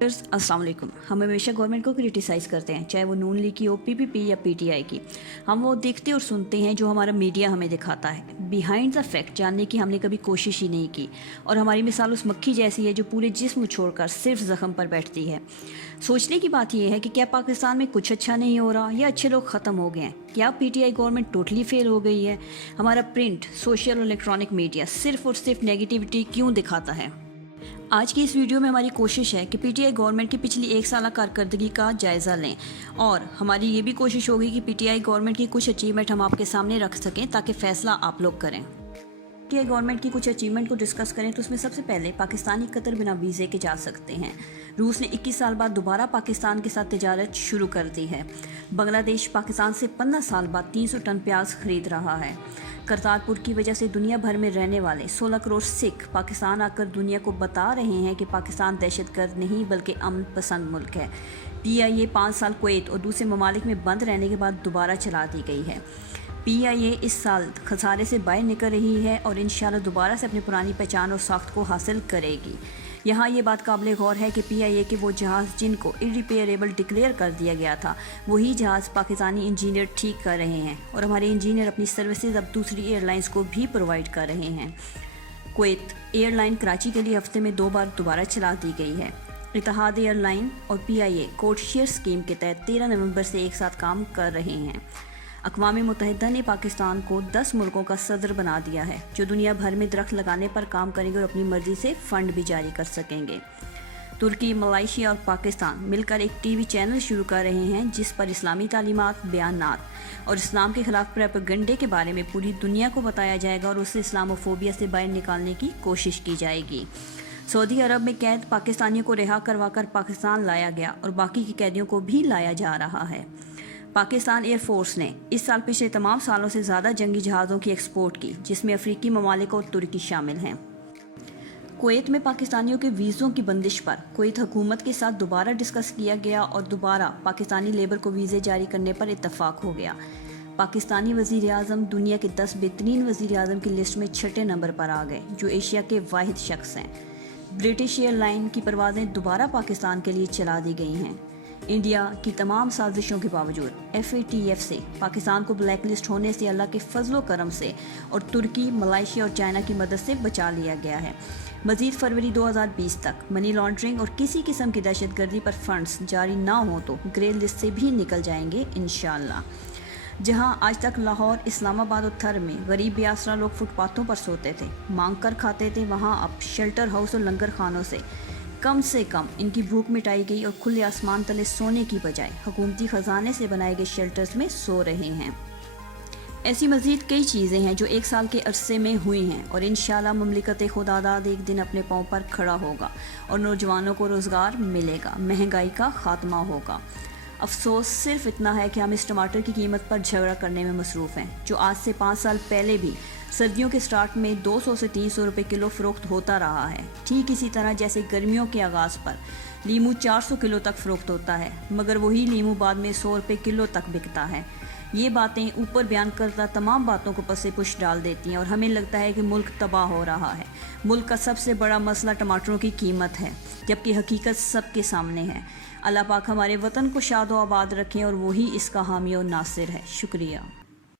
अस्सलाम वालेकुम। हम हमेशा गवर्नमेंट को क्रिटिसाइज़ करते हैं, चाहे वो नून लीग की हो, पीपीपी या पीटीआई की। हम वो देखते और सुनते हैं जो हमारा मीडिया हमें दिखाता है। बिहाइंड द फैक्ट जानने की हमने कभी कोशिश ही नहीं की, और हमारी मिसाल उस मक्खी जैसी है जो पूरे जिस्म छोड़कर सिर्फ ज़ख्म पर बैठती है। सोचने की बात यह है कि क्या पाकिस्तान में कुछ अच्छा नहीं हो रहा या अच्छे लोग ख़त्म हो गए हैं? क्या पीटीआई गवर्नमेंट टोटली फेल हो गई है? हमारा प्रिंट, सोशल और इलेक्ट्रॉनिक मीडिया सिर्फ और सिर्फ नेगेटिविटी क्यों दिखाता है? आज की इस वीडियो में हमारी कोशिश है कि पीटीआई गवर्नमेंट की पिछली एक साल कारकर्दगी का जायज़ा लें, और हमारी ये भी कोशिश होगी कि पीटीआई गवर्नमेंट की कुछ अचीवमेंट हम आपके सामने रख सकें ताकि फ़ैसला आप लोग करें। पीटीआई गवर्नमेंट की कुछ अचीवमेंट को डिस्कस करें तो उसमें सबसे पहले पाकिस्तानी कतर बिना वीज़े के जा सकते हैं। रूस ने 21 साल बाद दोबारा पाकिस्तान के साथ तिजारत शुरू कर दी है। बांग्लादेश पाकिस्तान से 15 साल बाद 300 टन प्याज खरीद रहा है। करतारपुर की वजह से दुनिया भर में रहने वाले 16 करोड़ सिख पाकिस्तान आकर दुनिया को बता रहे हैं कि पाकिस्तान दहशतगर्द नहीं बल्कि अमन पसंद मुल्क है। पीआईए 5 साल कुवैत और दूसरे ममालिक में बंद रहने के बाद दोबारा चला दी गई है। पीआईए इस साल खसारे से बाहर निकल रही है और इंशाल्लाह दोबारा से अपनी पुरानी पहचान और साख्त को हासिल करेगी। यहाँ ये बात काबिल गौर है कि पीआईए के वो जहाज़ जिनको इरिपेयरेबल डिक्लेयर कर दिया गया था, वही जहाज़ पाकिस्तानी इंजीनियर ठीक कर रहे हैं, और हमारे इंजीनियर अपनी सर्विसेज अब दूसरी एयरलाइंस को भी प्रोवाइड कर रहे हैं। कुवैत एयरलाइन कराची के लिए हफ्ते में 2 बार दोबारा चला दी गई है। इत्तेहाद एयरलाइन और पीआईए कोड शेयर स्कीम के तहत 13 नवंबर से एक साथ काम कर रहे हैं। अक़वाम मुत्तहिदा ने पाकिस्तान को 10 मुल्कों का सदर बना दिया है जो दुनिया भर में दरख्त लगाने पर काम करेंगे और अपनी मर्जी से फ़ंड भी जारी कर सकेंगे। तुर्की, मलेशिया और पाकिस्तान मिलकर एक टीवी चैनल शुरू कर रहे हैं जिस पर इस्लामी तालीमात, बयानात और इस्लाम के खिलाफ प्रोपेगेंडे के बारे में पूरी दुनिया को बताया जाएगा और उससे इस्लामोफोबिया से बाहर निकालने की कोशिश की जाएगी। सऊदी अरब में कैद पाकिस्तानियों को रिहा करवाकर पाकिस्तान लाया गया और बाकी के कैदियों को भी लाया जा रहा है। पाकिस्तान एयरफोर्स ने इस साल पिछले तमाम सालों से ज़्यादा जंगी जहाज़ों की एक्सपोर्ट की, जिसमें अफ्रीकी ममालिक और तुर्की शामिल हैं। कुवैत में पाकिस्तानियों के वीज़ों की बंदिश पर कुवैत हुकूमत के साथ दोबारा डिस्कस किया गया और दोबारा पाकिस्तानी लेबर को वीज़े जारी करने पर इत्तफाक हो गया। पाकिस्तानी वज़ीर आज़म दुनिया के 10 बेहतरीन वज़ीर आज़म की लिस्ट में 6ठे नंबर पर आ गए, जो एशिया के वाहिद शख्स हैं। ब्रिटिश एयरलाइन की परवाज़ें दोबारा पाकिस्तान के लिए चला दी गई हैं। इंडिया की तमाम साजिशों के बावजूद FATF से पाकिस्तान को ब्लैक लिस्ट होने से अल्लाह के फजलो करम से और तुर्की, मलेशिया और चाइना की मदद से बचा लिया गया है। मज़ीद फरवरी 2020 तक मनी लॉन्ड्रिंग और किसी किस्म की दहशतगर्दी पर फंड्स जारी ना हो तो ग्रे लिस्ट से भी निकल जाएंगे इंशाअल्लाह। जहां आज तक लाहौर, इस्लामाबाद और थर में गरीब बेआसरा लोग फुटपाथों पर सोते थे, मांग कर खाते थे, वहां अब शेल्टर हाउस और लंगर खानों से कम इनकी भूख मिटाई गई और खुले आसमान तले सोने की बजाय हुकूमती ख़जाने से बनाए गए शेल्टर्स में सो रहे हैं। ऐसी मज़ीद कई चीज़ें हैं जो एक साल के अरसे में हुई हैं, और इंशाअल्लाह मुमलिकत खुदादाद एक दिन अपने पाँव पर खड़ा होगा और नौजवानों को रोज़गार मिलेगा, महंगाई का ख़ात्मा होगा। अफसोस सिर्फ इतना है कि हम इस टमाटर की कीमत पर झगड़ा करने में मसरूफ़ हैं, जो आज से 5 साल पहले भी सर्दियों के स्टार्ट में 200 से 300 रुपये किलो फ़रोख्त होता रहा है। ठीक इसी तरह जैसे गर्मियों के आगाज़ पर लीमू 400 किलो तक फ़रोख्त होता है, मगर वही लीमू बाद में 100 रुपये किलो तक बिकता है। ये बातें ऊपर बयान करता तमाम बातों को पसे पुश डाल देती हैं और हमें लगता है कि मुल्क तबाह हो रहा है। मुल्क का सबसे बड़ा मसला टमाटरों की कीमत है, जबकि हकीकत सबके सामने है। अल्लाह पाक हमारे वतन को शाद व आबाद रखें और वही इसका हामी और नासिर है। शुक्रिया।